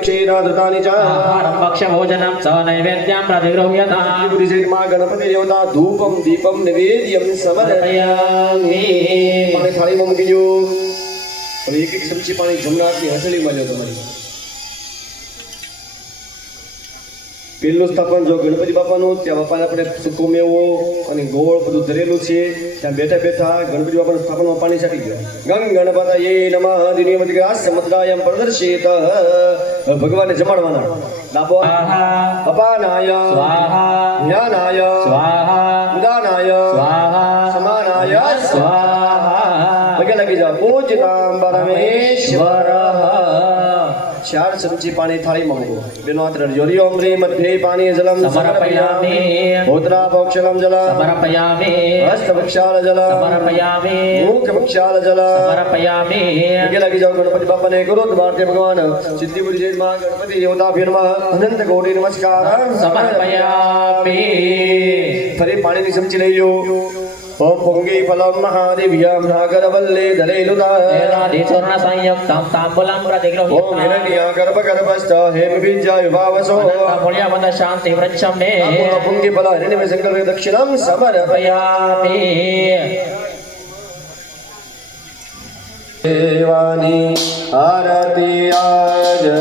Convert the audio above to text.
भिक्षेन धृतानि च आहारं भक्ष्यभोजनं च नैवेद्यं प्रतिगृह्यताम् पुरुषेर्मा गणपति देवता धूपम दीपम निवेद्यं समर्पयामि पाणी थाळीમાં મૂકી દો હવે એક એક ચમચી પાણી જમનાથની હથેળીમાં લ્યો તમારી પેલું સ્થાપન જો ગણપતિ બાપાનું ત્યાં બાપાને આપણે સૂકો મેવો અને ગોળ બધું ધરેલું છે ત્યાં બેઠા બેઠા ગણપતિ બાપાના સ્થાપનમાં પાણી છાંટી દો ગંગ ગણપતયે નમઃ દિનેવતિકા સમદ્રાયમ પ્રદર્શિત ભગવાનને જમાડવાના ડાબો અપાનાય स्वाहा જ્ઞાનાય स्वाहा ઉદાનાય स्वाहा સમાનાય स्वाहा પગે લાગી જાઓ પૂજ્યતામ પરમેશ્વર 4 ચમચી પાણી થાળીમાં મૂકો બેનો હાથ રડજો હરિ ઓમ હ્રીમ મધ્યે પાણી જલમ समर्पयामि હોત્રાભક્ષલમ જલમ समर्पयामि હસ્તભક્ષાલ જલમ समर्पयामि મુખભક્ષાલ જલમ समर्पयामि પગે લાગી જાઓ ગણપતિ બાપાને કરો ભારતીય ભગવાન સિદ્ધિપુરી જયમાં ગણપતિ દેવતાભ્યો નમઃ અનંત કોટી નમસ્કાર समर्पयामि ફરી પાણીની ચમચી લઈ લો ओम पुंगी फलम महादेव्याम नागरवल्ले दलेलुदा एलादिचूर्ण संयुक्तं ताम्बूलं ओम प्रतिगृह्यताम् हिरण्य गर्भ गर्भस्थ हेम बीजा विभावसो पुण्यवद शान्ति वृक्षं मे पुंगी फल हिरण्य संकल्प दक्षिणं समर्पयामि देवानी आरती आज